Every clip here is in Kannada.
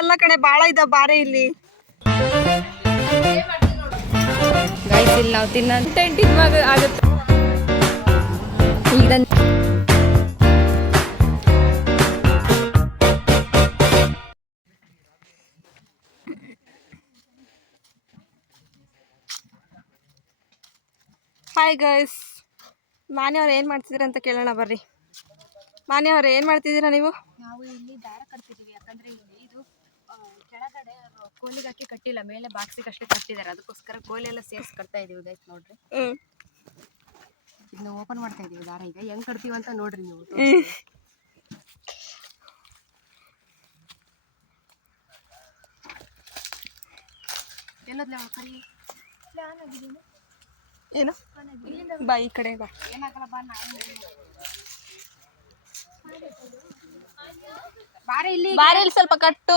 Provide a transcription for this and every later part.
ಅಲ್ಲ ಕಣೆ, ಬಾಳ ಇದಾವ ಬಾರೆ ಇಲ್ಲಿ. ಗೈಸ್ ಇಲ್ಲಿ ನಾವು ತಿನ್ನೋ ಟೆಂಟಿನ ಆಗುತ್ತೆ ಈಗ. ಹಾಯ್ ಗೈಸ್, ಮಾನ್ಯವ್ರು ಏನು ಮಾಡ್ತಿದ್ದೀರ ಅಂತ ಕೇಳೋಣ ಬರ್ರಿ. ಮಾನ್ಯವ್ರು ಏನು ಮಾಡ್ತಿದ್ದೀರಾ ನೀವು? ನಾವು ಇಲ್ಲಿ ದಾರ ಕಟ್ತಿದ್ದೀವಿ. ಯಾಕಂದರೆ ಇಲ್ಲಿ ಇದು ಕೆಳಗಡೆ ಕೋಲಿಗೆ ಹಾಕಿ ಕಟ್ಟಿಲ್ಲ, ಮೇಲೆ ಬಾಕ್ಸಿಗೆ ಅಷ್ಟೇ ಕಟ್ಟಿದ್ದಾರೆ. ಅದಕ್ಕೋಸ್ಕರ ಕೋಲಿ ಎಲ್ಲ ಸೇರಿಸಿ ಕಟ್ತಾ ಇದೀವಿ ಗೈಸ್. ನೋಡ್ರಿ, ಇದನ್ನ ಓಪನ್ ಮಾಡ್ತಾ ಇದೀವಿ ದಾರ. ಈಗ ಹೆಂಗ್ ಕಟ್ತೀವಿ ಅಂತ ನೋಡ್ರಿ ನೀವು. ಎಲ್ಲದ್ಲೆ ಕರಿ ಏನು ಬಾ, ಈ ಕಡೆ ಬಾ. ಏನಾಗಲ್ಲ ಬಾ, ಬಾರೆ ಇಲ್ಲಿ ಸ್ವಲ್ಪ ಕಟ್ಟು.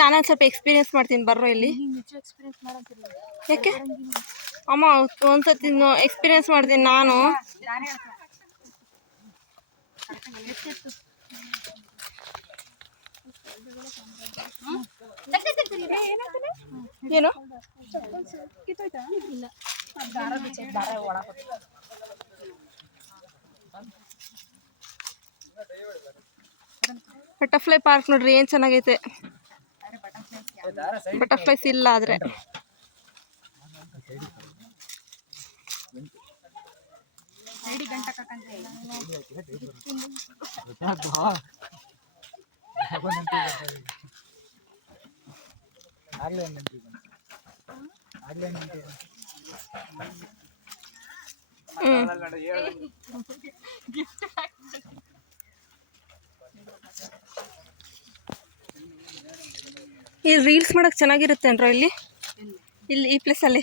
ನಾನೊಂದು ಸ್ವಲ್ಪ ಎಕ್ಸ್ಪೀರಿಯನ್ಸ್ ಮಾಡ್ತೀನಿ ಬರ್ರೋ ಇಲ್ಲಿ. ಯಾಕೆ ಅಮ್ಮ ಒಂದ್ಸತಿ ಎಕ್ಸ್ಪೀರಿಯನ್ಸ್ ಮಾಡ್ತೀನಿ ನಾನು. ಏನು ಬಟರ್ಫ್ಲೈ ಪಾರ್ಕ್ ನೋಡ್ರಿ, ಏನ್ ಚೆನ್ನಾಗೈತೆ. ಬಟರ್ಫ್ಲೈಸ್ ಇಲ್ಲ ಆದ್ರೆ ಈ ರೀಲ್ಸ್ ಮಾಡಕ್ ಚೆನ್ನಾಗಿರುತ್ತೆ ಅನ್ರ ಇಲ್ಲಿ ಈ ಪ್ಲೇಸ್ ಅಲ್ಲಿ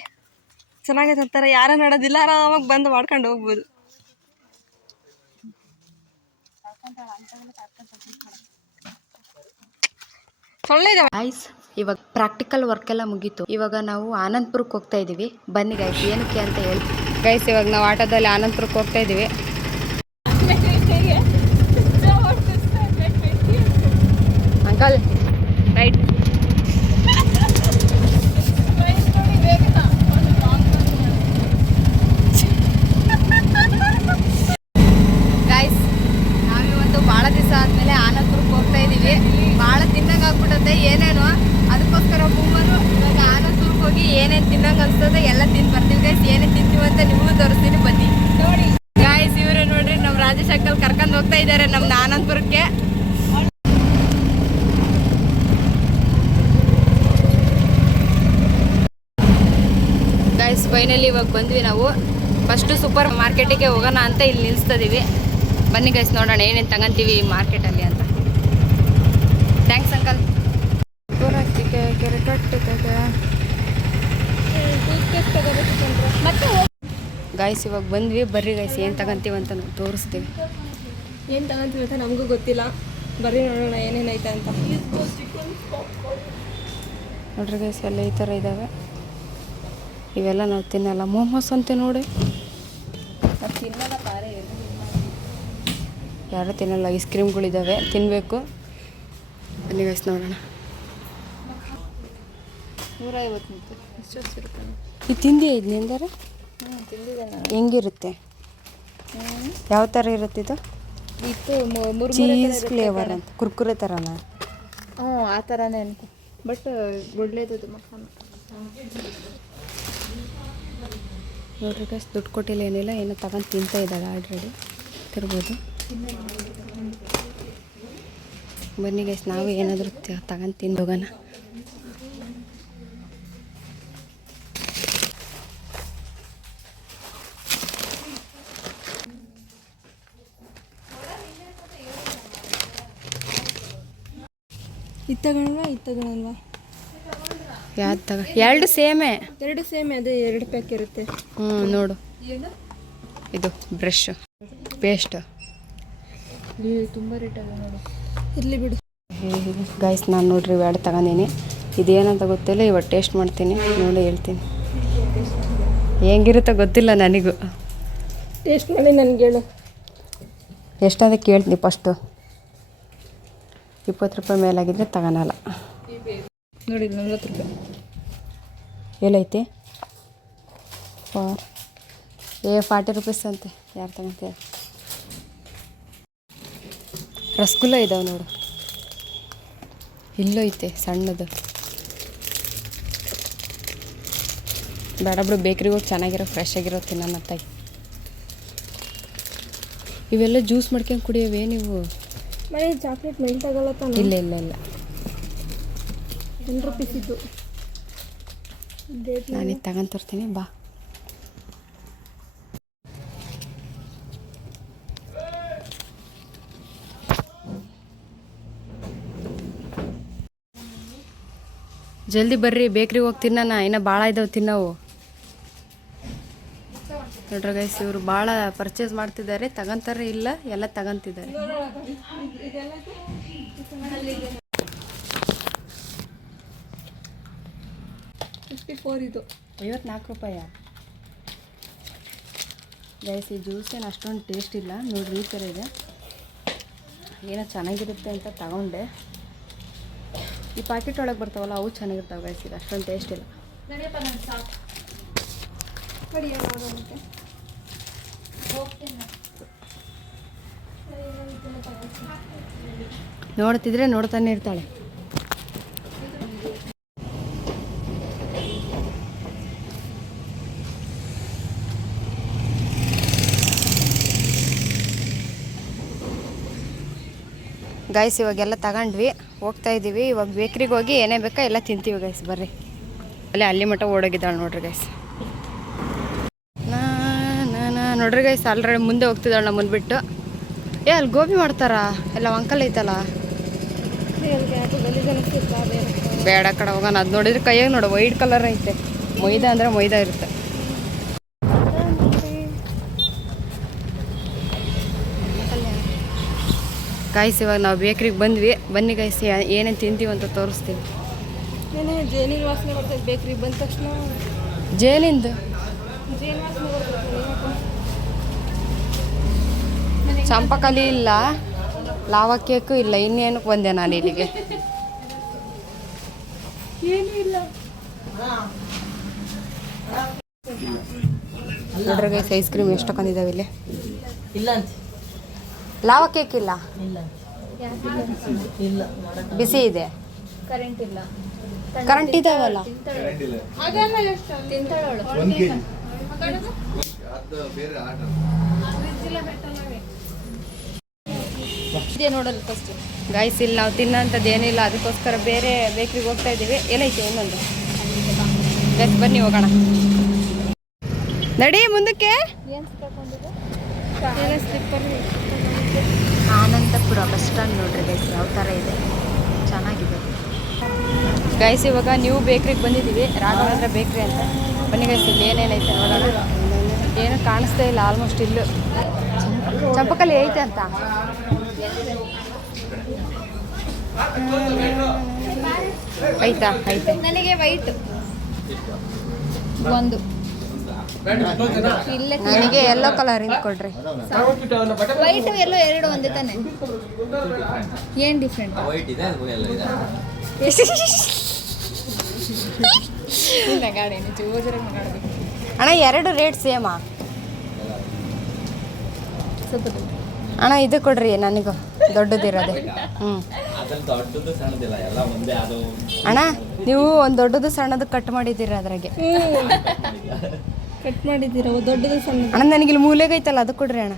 ಚೆನ್ನಾಗೈತೆ ಅಂತಾರೆ. ಯಾರ ನೋಡೋದಿಲ್ಲ, ಆರಾಮಾಗಿ ಬಂದು ಮಾಡ್ಕೊಂಡು ಹೋಗ್ಬೋದು. ಸೊಳ್ಳೆ ಇದಾವೆ ಗೈಸ್. ಇವಾಗ ಪ್ರಾಕ್ಟಿಕಲ್ ವರ್ಕ್ ಎಲ್ಲ ಮುಗೀತು. ಇವಾಗ ನಾವು ಆನಂದ್ಪುರಕ್ಕೆ ಹೋಗ್ತಾ ಇದೀವಿ. ಬನ್ನಿ ಗೈಸ್, ಏನಕ್ಕೆ ಅಂತ ಹೇಳಿ. ಗೈಸ್ ಇವಾಗ ನಾವು ಆಟೋದಲ್ಲಿ ಆನಂದ್ಪುರಕ್ಕೆ ಹೋಗ್ತಾ ಇದೀವಿ. Uncle right. ಗೈಸ್ ನಾವಿವತ್ತು ಭಾಳ ದಿವಸ ಆದಮೇಲೆ ಆನಂದ್ಪುರಕ್ಕೆ ಹೋಗ್ತಾ ಇದ್ದೀವಿ. ಭಾಳ ತಿನ್ನಂಗೆ ಆಗ್ಬಿಟ್ಟದೆ ಏನೇನು, ಅದಕ್ಕೋಸ್ಕರ ಮೂವರು ಇವಾಗ ಆನಂದ್ಪುರಕ್ಕೆ ಹೋಗಿ ಏನೇನು ತಿನ್ನಂಗೆ ಅನ್ಸ್ತದೆ ಎಲ್ಲ ತಿಂದು ಬರ್ತೀವಿ ಗೈಸ್. ಏನೇನು ತಿಂತೀವಿ ಅಂತ ನಿಮಗೂ ತೋರಿಸ್ತೀನಿ, ಬನ್ನಿ ನೋಡಿ. ಗೈಸ್ ಇವರು ನೋಡ್ರಿ, ನಮ್ಮ ರಾಜೇಶ್ ಅಂಕಲ್ ಕರ್ಕೊಂಡು ಹೋಗ್ತಾ ಇದ್ದಾರೆ ನಮ್ದು ಆನಂದ್ಪುರಕ್ಕೆ. ಗೈಸ್ ಫೈನಲಿ ಇವಾಗ ಬಂದ್ವಿ ನಾವು. ಫಸ್ಟು ಸೂಪರ್ ಮಾರ್ಕೆಟಿಗೆ ಹೋಗೋಣ ಅಂತ ಇಲ್ಲಿ ನಿಲ್ಲಿಸ್ತಿದ್ದೀವಿ. ಬನ್ನಿ ಗೈಸ್, ನೋಡೋಣ ಏನೇನು ತಗೊಂತೀವಿ ಈ ಮಾರ್ಕೆಟಲ್ಲಿ ಅಂತ. Thanks uncle. ಗೈಸ್ ಇವಾಗ ಬಂದ್ವಿ, ಬರ್ರಿ ಗೈಸ್ ಏನು ತಗೊಂತೀವಿ ಅಂತ ನಾವು ತೋರಿಸ್ತೀವಿ. ಏನು ತಗೊಂತೀವಿ ಅಂತ ನಮಗೂ ಗೊತ್ತಿಲ್ಲ, ಬರ್ರಿ ನೋಡೋಣ ಏನೇನೈತೆ ಅಂತ. ನೋಡ್ರಿ ಗೈಸ್ ಎಲ್ಲ ಈ ಥರ ಇದ್ದಾವೆ. ಇವೆಲ್ಲ ನಾವು ತಿನ್ನಲ್ಲ. ಮೋಮೋಸ್ ಅಂತೆ ನೋಡಿ, ಯಾರು ತಿನ್ನಲ್ಲ. ಐಸ್ ಕ್ರೀಮ್ಗಳಿದ್ದಾವೆ, ತಿನ್ನಬೇಕು. ಬನ್ನಿ ಗೈಸ್ ನೋಡೋಣ. 150 ಇದು ತಿಂದಿ ಇದನ್ನೆಂದರೆ ಹೆಂಗಿರುತ್ತೆ, ಯಾವ ಥರ ಇರುತ್ತೆ ಇದು? ಚೀಸ್ ಫ್ಲೇವರ್ ಅಂತ, ಕುರ್ಕುರೆ ಥರನಾ? ಆ ಥರನೇ ಅನ್ಕೊ, ಬಟ್ ಒಳ್ಳೇದು ಮಕ್ಕಳ. ನೋಡ್ರಿ ಗೈಸ್, ದುಡ್ಡು ಕೊಟ್ಟಿಲ್ಲ ಏನಿಲ್ಲ, ಏನೋ ತಗೊಂಡು ತಿಂತಾ ಇದ್ದಾಳೆ ಆಲ್ರೆಡಿ. ತಿರ್ಬೋದು. ಬನ್ನಿ ಗೈಸ್, ನಾವು ಏನಾದರೂ ತಗೊಂಡು ತಿಂದು ಹೋಗೋಣ. ಇತ್ತಗಣಲ್ವಾ ಯಾವ್ದು ತಗ? ಎರಡು ಸೇಮೇ. ಎರಡು ಸೇಮೆ, ಅದೇ 2 ಪ್ಯಾಕ್ ಇರುತ್ತೆ. ನೋಡು, ಇದು ಬ್ರಷ್ ಪೇಸ್ಟ್ ತುಂಬ ರೇಟ್ ಆಗಿದೆ ನೋಡು. ಇರಲಿ ಬಿಡು ಗೈಸ್. ನಾನು ನೋಡ್ರಿ ಎರಡು ತಗೊಂಡೀನಿ. ಇದೇನಂತ ಗೊತ್ತಿಲ್ಲ, ಇವತ್ತು ಟೇಸ್ಟ್ ಮಾಡ್ತೀನಿ, ನೋಡಿ ಹೇಳ್ತೀನಿ. ಹೆಂಗಿರುತ್ತೋ ಗೊತ್ತಿಲ್ಲ ನನಗೂ. ಟೇಸ್ಟ್ ಮಾಡಿ ನನಗೆ ಹೇಳು. ಎಷ್ಟಾದ ಕೇಳ್ತೀನಿ ಫಸ್ಟು. 20 ರೂಪಾಯಿ ಮೇಲಾಗಿದ್ದರೆ ತಗೊಳಲ್ಲ. ನೋಡಿ 40 ರೂಪಾಯಿ ಎಲ್ಲೈತೆ 40 ರೂಪೀಸ್ ಅಂತೆ. ಯಾರು ತಗೊಂತೀರ? ರಸಗುಲ್ಲ ಇದಾವೆ ನೋಡು, ಇಲ್ಲೂ ಐತೆ ಸಣ್ಣದು. ಬೇಡ ಬಿಡು, ಬೇಕ್ರಿಗೆ ಹೋಗಿ ಚೆನ್ನಾಗಿರೋ ಫ್ರೆಶ್ ಆಗಿರೋ ತಿನ್ನೋಣ ತಾಯಿ. ಇವೆಲ್ಲ ಜ್ಯೂಸ್ ಮಾಡ್ಕೊಂಡು ಕುಡಿಯೋವೇ ನೀವು? ಮನೆ ಚಾಕ್ಲೇಟ್ ಮೆಲ್ಟ್ ಆಗಲ್ಲ ತಾನೆ? ಇಲ್ಲ ಇಲ್ಲ ಇಲ್ಲ, 10 ರೂಪೀಸ್ ಇದ್ದು. ನಾನಿದು ತಗೊಂತರ್ತೀನಿ ಬಾ. ಜಲ್ದಿ ಬರ್ರಿ, ಬೇಕ್ರಿಗೆ ಹೋಗಿ ತಿನ್ನೋಣ. ಇನ್ನು ಭಾಳ ಇದಾವೆ ತಿನ್ನವು. ನೋಡ್ರಿ ಗೈಸ್, ಇವರು ಭಾಳ ಪರ್ಚೇಸ್ ಮಾಡ್ತಿದ್ದಾರೆ. ತಗೊಂತಾರೆ ಇಲ್ಲ, ಎಲ್ಲ ತಗೊಂತಿದ್ದಾರೆ. 54 ಇದು 54 ರೂಪಾಯಿ. ಗೈಸ್, ಈ ಜ್ಯೂಸ್ ಏನು ಅಷ್ಟೊಂದು ಟೇಸ್ಟ್ ಇಲ್ಲ ನೋಡ್ರಿ. ಈ ಥರ ಇದೆ, ಏನೋ ಚೆನ್ನಾಗಿರುತ್ತೆ ಅಂತ ತಗೊಂಡೆ. ಈ ಪ್ಯಾಕೆಟ್ ಒಳಗೆ ಬರ್ತಾವಲ್ಲ ಅವು ಚೆನ್ನಾಗಿರ್ತಾವೆ ಗೈಸ್. ಇದು ಅಷ್ಟೊಂದು ಟೇಸ್ಟ್ ಇಲ್ಲ. ನೋಡ್ತಿದ್ರೆ ನೋಡ್ತಾನೆ ಇರ್ತಾಳೆ. ಗೈಸ್, ಇವಾಗೆಲ್ಲ ತಗೊಂಡ್ವಿ, ಹೋಗ್ತಾ ಇದ್ದೀವಿ. ಇವಾಗ ಬೇಕ್ರಿಗೆ ಹೋಗಿ ಏನೇ ಬೇಕಾ ಎಲ್ಲ ತಿಂತೀವಿ ಗೈಸ್. ಬರ್ರಿ, ಅಲ್ಲಿ ಮಟ್ಟ ಓಡೋಗಿದ್ದಾಳೆ ನೋಡ್ರಿ ಗೈಸ್. ನೋಡ್ರಿ ಗೈಸ್, ಆಲ್ರೆಡಿ ಮುಂದೆ ಹೋಗ್ತಿದ್ದಾಳೆ ನಮ್ಮನ್ನು ಬಿಟ್ಟು. ಅಲ್ಲಿ ಗೋಬಿ ಮಾಡ್ತಾರಾ? ಎಲ್ಲ ಅಂಕಲ್ ಐತಲ್ಲ. ಬೇಡ ಕಡೆ ಹೋಗೋಣ. ಅದು ನೋಡಿದ್ರೆ ಕೈಯಾಗ ನೋಡು ವೈಟ್ ಕಲರ್ ಐತೆ. ಮೈದಾ ಅಂದರೆ ಮೈದಾ ಇರುತ್ತೆ. ಗೈಸ್, ಇವಾಗ ನಾವು ಬೇಕ್ರಿಗೆ ಬಂದ್ವಿ. ಬನ್ನಿ ಗೈಸ್, ಏನೇನು ತಿಂತೀವಿ ಅಂತ ತೋರಿಸ್ತೀವಿ. ಜೇನಿನ ವಾಸನೆ ಬರ್ತದೆ ಬೇಕ್ರಿಗೆ ಬಂದ ತಕ್ಷಣ. ಜೇನಿಂದು ಜೇನು ವಾಸನೆ ಬರ್ತದೆ. ಚಂಪಕಲಿ ಇಲ್ಲ, ಲಾವಾ ಕೇಕು ಇಲ್ಲ. ಇನ್ನೇನಕ್ಕೆ ಬಂದೆ ನಾನು ಇಲ್ಲಿಗೆ? ಏನೂ ಇಲ್ಲ. ನೋಡ್ರಿ ಗೈಸ್, ಐಸ್ ಕ್ರೀಮ್ ಎಷ್ಟು ತಗೊಂಡಿದ್ದಾವೆ ಇಲ್ಲಿ. ಇಲ್ಲ ಲಾವಾ ಕೇಕ್ ಇಲ್ಲ, ಇಲ್ಲ ಬಿಸಿ ಇದೆ. ಕರೆಂಟ್ ಇಲ್ಲ. ಕರೆಂಟ್ ಇದಾವಲ್ಲ. ನೋಡಲ್ಲ ಫಸ್ಟ್ ಗೈಸ್, ಇಲ್ಲಿ ನಾವು ತಿನ್ನೋಂಥದ್ದು ಏನಿಲ್ಲ, ಅದಕ್ಕೋಸ್ಕರ ಬೇರೆ ಬೇಕ್ರಿಗೆ ಹೋಗ್ತಾ ಇದ್ದೀವಿ. ಏನೈತೆ ಇನ್ನೊಂದು ಗೈಸ್, ಬನ್ನಿ ಹೋಗೋಣ. ನಡಿ ಮುಂದಕ್ಕೆ. ಆನಂದಪುರ ಬಸ್ ಸ್ಟ್ಯಾಂಡ್ ನೋಡ್ರಿ ಗೈಸ್, ಯಾವ ಥರ ಇದೆ, ಚೆನ್ನಾಗಿದೆ ಗೈಸ್. ಇವಾಗ ನ್ಯೂ ಬೇಕ್ರಿಗೆ ಬಂದಿದ್ದೀವಿ, ರಾಘವೇಂದ್ರ ಬೇಕ್ರಿ ಅಂತ. ಬನ್ನಿ ಗೈಸ್, ಇಲ್ಲಿ ಏನೇನೈತೆ ನೋಡೋಣ. ಏನು ಕಾಣಿಸ್ತಾ ಇಲ್ಲ ಆಲ್ಮೋಸ್ಟ್. ಇಲ್ಲೂ ಚಂಪಕಲಿ ಐತೆ ಅಂತ. ಆಯ್ತಾ? ಐತೆ. ನನಗೆ ವೈಟ್ ಒಂದು, ನನಗೆ ಯೆಲ್ಲೋ ಕಲರ್ ಇಂದ ಕೊಡ್ರಿ. ವೈಟ್ ಎಲ್ಲೋ ಎರಡು ಒಂದೇ ತಾನೆ? ಏನು ಡಿಫ್ರೆಂಟ್? ಅಣ್ಣ, ಎರಡು ರೇಟ್ ಸೇಮಾ? ಅಣ್ಣ, ಇದು ಕೊಡ್ರಿ ನನಗೂ ದೊಡ್ಡದಿರೋದೆ. ಅಣ್ಣ, ನೀವು ಒಂದು ದೊಡ್ಡದು ಸಣ್ಣದು ಕಟ್ ಮಾಡಿದ್ದೀರ ಅದ್ರಾಗೆ. ಕಟ್ ಮಾಡಿದ್ದೀರ ದೊಡ್ಡದು ಸಣ್ಣ. ಅಣ್ಣ, ನನಗಿಲ್ಲಿ ಮೂಲೆಗೆ ಐತಲ್ಲ, ಅದು ಕೊಡ್ರಿ ಅಣ್ಣ.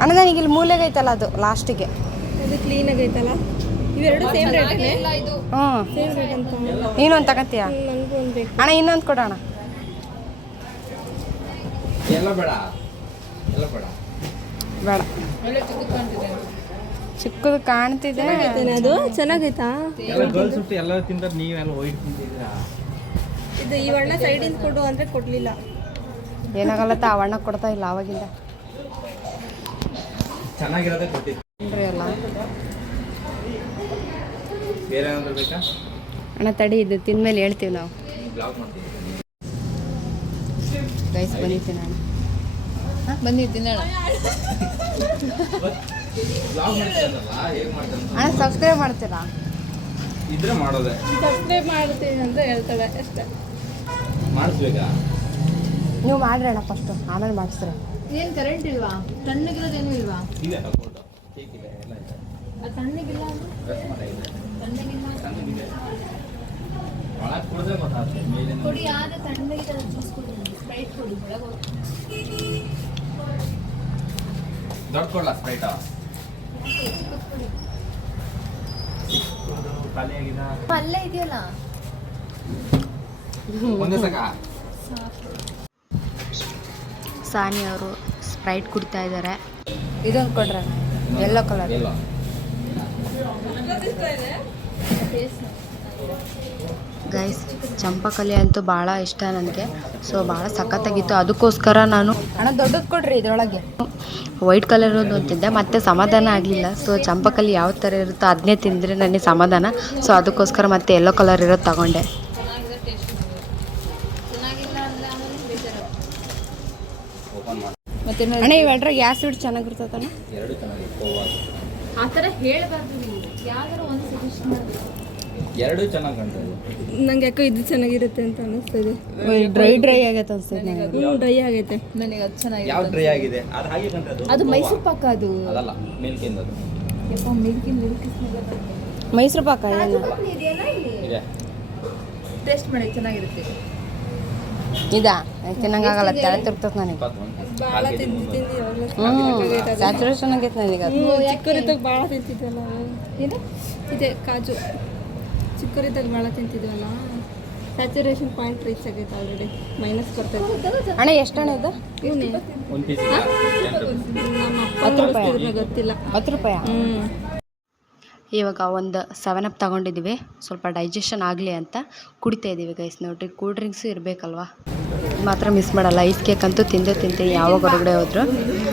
ಅಣ್ಣ, ನನಗಿಲ್ಲಿ ಮೂಲೆಗೆ ಐತಲ್ಲ, ಅದು ಲಾಸ್ಟಿಗೆ. ಅದು ಕ್ಲೀನಾಗಿ ಐತಲ್ಲ. ಇವೆರಡು ಸೇಮ್ ರೇಟ್. ಹ್ಞೂ, ಸೇಮ್ ರೇಟ್ ಅಂತ. ನೀನೊಂದು ತಗಂತೀಯ? ನನಗೂ ಒಂದು ಬೇಕು ಅಣ್ಣ, ಇನ್ನೊಂದು ಕೊಡೋಣ. ಬೇಡ, ಚಿಕ್ಕದು ಕಾಣ್ತಿದೆ. ಅದು ಚೆನ್ನಾಗೈತಾ? ಇದು ಈ ಅಣ್ಣ ಸೈಡಿಂದ ಕೊಡು ಅಂದರೆ ಕೊಡಲಿಲ್ಲ. ಏನಾಗಲ್ಲತ್ತ, ಆ ಅಣ್ಣ ಕೊಡ್ತಾ ಇಲ್ಲ ಆವಾಗಿಂದ. ಅಲ್ಲ ಅಣ್ಣ, ತಡಿ, ಇದು ತಿಂದ್ಮೇಲೆ ಹೇಳ್ತೀವಿ ನಾವು. ಗೈಸ್ ಬಂದಿದ್ದೀನಿ ನಾನು ಬಂದಿದ್ದೀನಿ ಅಣ್ಣ ಸಬ್ಸ್ಕ್ರೈಬ್ ಮಾಡ್ತೀರಾ ಇದ್ರೆ ಮಾಡೋದೆ ಸಬ್ಸ್ಕ್ರೈಬ್ ಮಾಡ್ತೀನಿ ಅಂತ ಹೇಳ್ತಾಳೆ ಅಷ್ಟೇ. ಮಾಡಿಸ್ಬೇಕಾ? ನೀವು ಮಾಡ್ರಿ ಅಣ್ಣ ಫಸ್ಟು, ಆಮೇಲೆ ಮಾಡಿಸ್ರಿ. ಏನು ಕರೆಂಟ್ ಇಲ್ವಾ? ತಣ್ಣಗಿರೋದೇನು ಇಲ್ವಾ? ಇದೆ ಫೋಟೋ ಕೇಕ್ ಇದೆ ಎಲ್ಲ ಇದೆ. ಅದು ತಣ್ಣಗಿಲ್ಲ ಅಂದ್ರೆ ಡ್ರೆಸ್ ಮಾಡಿ ಇದೆ ತಣ್ಣಗಿಲ್ಲ ಚೆನ್ನಾಗಿದೆ. ಒಳಗೆ ಕುಡಿದ್ರೆ ಗೊತ್ತಾಗುತ್ತೆ ಮೇಲಿನ ಕೊಡಿ. ಆದರೆ ತಣ್ಣಗಿರೋ ಜ್ಯೂಸ್ ಕೊಡಿ, ಸ್ಪ್ರೈಟ್ ಕೊಡಿ ಒಳಗೆ. ದೊಡ್ಡ ಕೊಡ್ಲಾ ಸ್ಪ್ರೈಟಾ? ಖಾಲಿ ಆಗಿದೆ ಅಲ್ಲೇ ಇದೆಯಲ್ಲ ಒಂದೇ ಸಕ. ಸಾನಿ ಅವರು ಸ್ಪ್ರೈಟ್ ಕುಡಿತಾ ಇದ್ದಾರೆ. ಇದೊಂದು ಕೊಡ್ರೆ ಯೆಲ್ಲೋ ಕಲರ್. ಇಲ್ಲ ಗೈಸ್ ಚಂಪಕಲಿ ಅಂತೂ ಭಾಳ ಇಷ್ಟ ನನಗೆ. ಸೊ ಭಾಳ ಸಖತ್ತಾಗಿತ್ತು, ಅದಕ್ಕೋಸ್ಕರ ನಾನು ಅಣ್ಣ ದೊಡ್ಡದು ಕೊಡ್ರಿ ಇದರೊಳಗೆ. ವೈಟ್ ಕಲರ್ ಒಂದು ತಿಂದೆ, ಮತ್ತೆ ಸಮಾಧಾನ ಆಗಲಿಲ್ಲ. ಸೊ ಚಂಪಕಲಿ ಯಾವ ಥರ ಇರುತ್ತೋ ಅದನ್ನೇ ತಿಂದರೆ ನನಗೆ ಸಮಾಧಾನ. ಸೊ ಅದಕ್ಕೋಸ್ಕರ ಮತ್ತೆ ಯೆಲ್ಲೋ ಕಲರ್ ಇರೋದು ತಗೊಂಡೆ. ಓಪನ್ ಮಾಡಿ ಮತ್ತೆ ಅಣ್ಣ ಇವೆರಡ್ರಾಗ ಯಾವ ಸ್ವೀಟ್ ಚೆನ್ನಾಗಿರ್ತದಣ್ಣ? ಎರಡು ಚೆನ್ನಾಗಿದೆ. ಆ ಥರ ಹೇಳಬಾರ್ದು ನೀವು. ಯಾವ್ದಾರು ಒಂದು ಸಜೆಸ್ಟ್ ಮಾಡಬೇಕು. ಎರಡು ಚೆನ್ನಾಗಿ ಕಾಣ್ತದೆ. ನಂಗೆ ಯಾಕೋ ಇದು ಚೆನ್ನಾಗಿರುತ್ತೆ ಅಂತ ಅನ್ನಿಸ್ತಿದೆ. ಡ್ರೈ ಆಗೈತೆ ಅನ್ಸ್ತದೆ ನನಗೆ. ಡ್ರೈ ಆಗೈತೆ. ನನಗೆ ಅದು ಚೆನ್ನಾಗಿ ಯಾವ ಡ್ರೈ ಆಗಿದೆ ಅದು ಹಾಗೆ ಕಾಣ್ತದೆ. ಅದು ಮೈಸೂರು ಪಾಕ. ಅದು ಅದಲ್ಲ ಮಿಲ್ಕಿಂದ ಅದು ಯಪ್ಪ ಮಿಲ್ಕಿನ ಮೈಸೂರು ಪಾಕ ಏನು ಇದೆಯಲ್ಲ ಇಲ್ಲಿ ಇದೆ. ಟೇಸ್ಟ್ ಮಾಡಿ ಚೆನ್ನಾಗಿರುತ್ತೆ. ಇದಾ ತಿನ್ನಂಗಾಗಲ್ಲ, ತಲೆ ತಿರ್ತದೆ ನನಗೆ. 21 ಭಾಳ ತಿಂದು ತಿಂದು ಯಾವಾಗಲೂ ಸ್ಯಾಚುರೇಷನ್ ಆಗೈತೆ ನನಗೆ ಅದು. ಚಿಕ್ಕವರಿದ್ದಾಗ ಭಾಳ ತಿಂತಿದ್ವಲ್ಲ. ಏನು ಇದೆ ಕಾಜು. ಚಿಕ್ಕವರಿದ್ದಾಗ ಭಾಳ ತಿಂತಿದ್ವಲ್ಲ. ಸ್ಯಾಚುರೇಷನ್ ಪಾಯಿಂಟ್ ರೀಚ್ ಆಗೈತೆ ಆಲ್ರೆಡಿ. ಮೈನಸ್ ಬರ್ತೈತೆ. ಅಣ್ಣ ಎಷ್ಟಣ್ಣ ಇದು? ಇವನೇ ಒಂದು ಪೀಸ್ ನಮ್ಮ ಅಪ್ಪ 10 ರೂಪಾಯಿ ನೋಡಿಸ್ತಿದ್ರು, ಗೊತ್ತಿಲ್ಲ. 10 ರೂಪಾಯಿ. ಇವಾಗ ಒಂದು 7 ಅಪ್ ತಗೊಂಡಿದ್ದೀವಿ, ಸ್ವಲ್ಪ ಡೈಜೆಷನ್ ಆಗಲಿ ಅಂತ ಕುಡಿತಾ ಇದ್ದೀವಿ ಗೈಸ್. ನೋಡ್ರಿ ಕೂಲ್ ಡ್ರಿಂಕ್ಸು ಇರಬೇಕಲ್ವಾ, ಮಾತ್ರ ಮಿಸ್ ಮಾಡಲ್ಲ. ಐಸ್ ಕೇಕ್ ಅಂತೂ ತಿಂತೀನಿ ಯಾವಾಗ ಹೊರಗಡೆ ಹೋದ್ರು.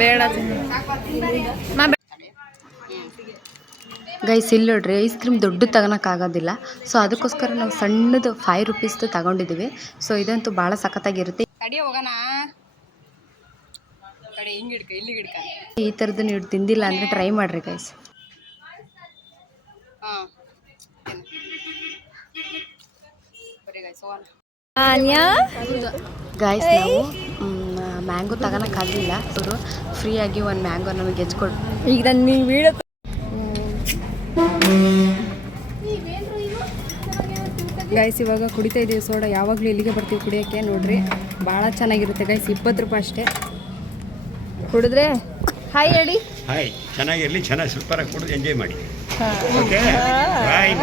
ಬೇಡ ಗೈಸ್ ಇಲ್ಲಿ ನೋಡ್ರಿ ಐಸ್ ಕ್ರೀಮ್ ದೊಡ್ಡ ತಗೊಳಕ್ಕಾಗೋದಿಲ್ಲ. ಸೊ ಅದಕ್ಕೋಸ್ಕರ ನಾವು ಸಣ್ಣದು 5 ರೂಪೀಸ್ದು ತಗೊಂಡಿದ್ದೀವಿ. ಸೊ ಇದಂತೂ ಭಾಳ ಸಖತ್ತಾಗಿರುತ್ತೆ. ತಡಿ ಹೋಗೋಣ, ತಡಿ ಹಿಂಗೆ ಹಿಡ್ಕ, ಇಲ್ಲಿ ಹಿಡ್ಕ. ಈ ಥರದ್ದು ನೀವು ತಿಂದಿಲ್ಲ ಅಂದರೆ ಟ್ರೈ ಮಾಡಿರಿ ಗೈಸ್. ಹಾಂ ಗೈಸ್ ನಾವು ಮ್ಯಾಂಗೋ ತಗೊಳಕ್ಕಾಗಲಿಲ್ಲ. ಅವರು ಫ್ರೀಯಾಗಿ ಒಂದು ಮ್ಯಾಂಗೋ ನಮಗೆ ಹೆಚ್ಕೊಡು. ಈಗ ನಾನು ನೀವು ವೀಡಿಯೋ ಗೈಸ್ ಇವಾಗ ಕುಡಿತಾ ಇದ್ದೀವಿ ಸೋಡಾ. ಯಾವಾಗಲೂ ಇಲ್ಲಿಗೆ ಬರ್ತೀವಿ ಕುಡಿಯೋಕ್ಕೆ. ನೋಡ್ರಿ ಭಾಳ ಚೆನ್ನಾಗಿರುತ್ತೆ ಗೈಸ್. 20 ರೂಪಾಯಿ ಅಷ್ಟೇ. ಕುಡಿದ್ರೆ ಹಾಯ್ ಹೇಳಿ. ಹಾಯ್, ಚೆನ್ನಾಗಿರಲಿ, ಚೆನ್ನಾಗಿ ಸೂಪರಾಗಿ ಕುಡಿದು ಎಂಜಾಯ್ ಮಾಡಿ. Okay bye.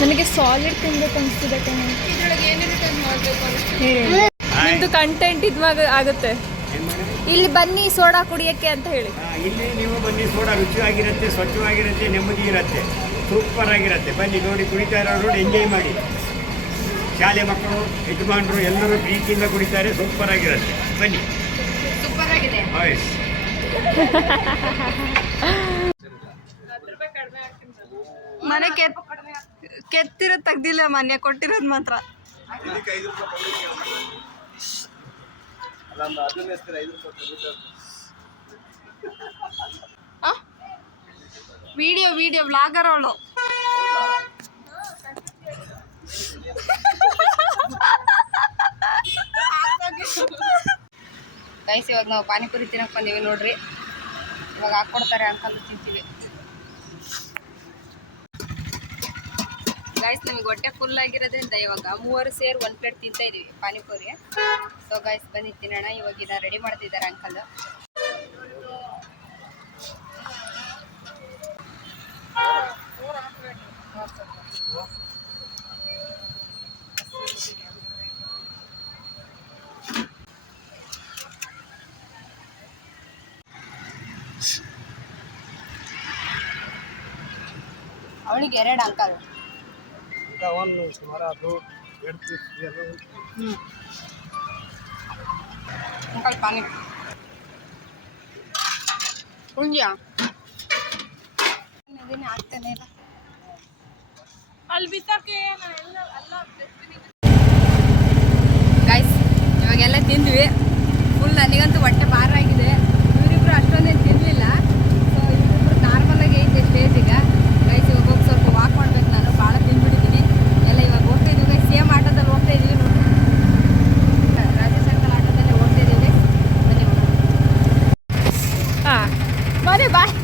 ನನಗೆ ಸಾಲಿಡ್ ತಿನ್ಬೇಕು ಅನಿಸ್ತಿದೆ. ನಿಮ್ದು ಕಂಟೆಂಟ್ ಇದ್ವಾಗ ಆಗುತ್ತೆ. ಇಲ್ಲಿ ಬನ್ನಿ ಸೋಡಾ ಕುಡಿಯಕ್ಕೆ ಅಂತ ಹೇಳಿ. ಇಲ್ಲಿ ನೀವು ಬನ್ನಿ, ಸೋಡಾ ರುಚಿಯಾಗಿರುತ್ತೆ, ಸ್ವಚ್ಛವಾಗಿರುತ್ತೆ, ನೆಮ್ಮದಿ ಇರುತ್ತೆ, ಸೂಪರ್ ಆಗಿರುತ್ತೆ. ಬನ್ನಿ ನೋಡಿ, ಕುಡಿತಾ ಇರೋ ನೋಡಿ, ಎಂಜಾಯ್ ಮಾಡಿ. ಶಾಲೆ ಮಕ್ಕಳು, ಯಜಮಾನರು ಎಲ್ಲರೂ ಪ್ರೀತಿಯಿಂದ ಕುಡಿತಾರೆ, ಸೂಪರ್ ಆಗಿರುತ್ತೆ. ಬನ್ನಿ, ಸೂಪರ್ ಆಗಿದೆ. ಹಾಯ್ಸ್. ಮನೆ ಕೆತ್ತಿರೋದು ತೆಗ್ದಿಲ್ಲ, ಮನೆ ಕೊಟ್ಟಿರೋದು ಮಾತ್ರ. ವಿಡಿಯೋ ವ್ಲಾಗರ್ ಅವಳು. ಗೈಸ್ ಇವಾಗ ನಾವು ಪಾನಿಪುರಿ ತಿನ್ನಕ್ಕೆ ಬಂದೀವಿ ನೋಡ್ರಿ. ಇವಾಗ ಹಾಕ್ಕೊಡ್ತಾರೆ ಅಂಕಲ್, ತಿಂತೀವಿ ಗೈಸ್. ನಮಗೆ ಹೊಟ್ಟೆ ಫುಲ್ ಆಗಿರೋದ್ರಿಂದ ಇವಾಗ 3 ಸೇರಿ 1 ಪ್ಲೇಟ್ ತಿಂತಾ ಇದೀವಿ ಪಾನಿಪುರಿ. ಸೊ ಗೈಸ್ ಬನ್ನಿ ತಿನ್ನೋಣ. ಇವಾಗ ಇದನ್ನ ರೆಡಿ ಮಾಡ್ತಿದ್ದಾರೆ ಅಂಕಲ್. ಅವಳಿಗೆ 2 ಅಂಕಲ್. अंकल पानी उड़ गया। ಮಾಡ್ತಿದ್ದೀನಿ ಆಗ್ತಾನೆ ಇಲ್ಲ. ಗೈಸ್ ಇವಾಗೆಲ್ಲ ತಿಂದ್ವಿ ಫುಲ್. ನನಗಂತೂ ಹೊಟ್ಟೆ ಭಾರ ಆಗಿದೆ. ಇವರಿಬ್ರು ಅಷ್ಟೊಂದೇನು ತಿನ್ನಲಿಲ್ಲ. ಸೊ ಇವರಿಬ್ರು ನಾರ್ಮಲಾಗಿ ಐತೆ ಸ್ಟೇಜ್ ಈಗ. ಗೈಸ್ ಇವಾಗ ಹೋಗಿ ಸ್ವಲ್ಪ ವಾಕ್ ಮಾಡ್ಬೇಕು. ನಾನು ಭಾಳ ತಿಂದ್ಬಿಟ್ಟಿದ್ದೀನಿ ಎಲ್ಲ. ಇವಾಗ ಹೋಗ್ತಾ ಇದ್ದೀವಿ ಗೈಸ್, ಸೇಮ್ ಆಟೋದಲ್ಲಿ ಹೋಗ್ತಾ ಇದ್ದೀವಿ ನೋಡಿ. ರಾಜೇಶ್ ಅಂಕಲ್ ಆಟೋದಲ್ಲಿ ಹೋಗ್ತಾ ಇದ್ದೀವಿ. ಬನ್ನಿ ಹೋಗೋಣ. ಹಾಂ ಬಾಯ್.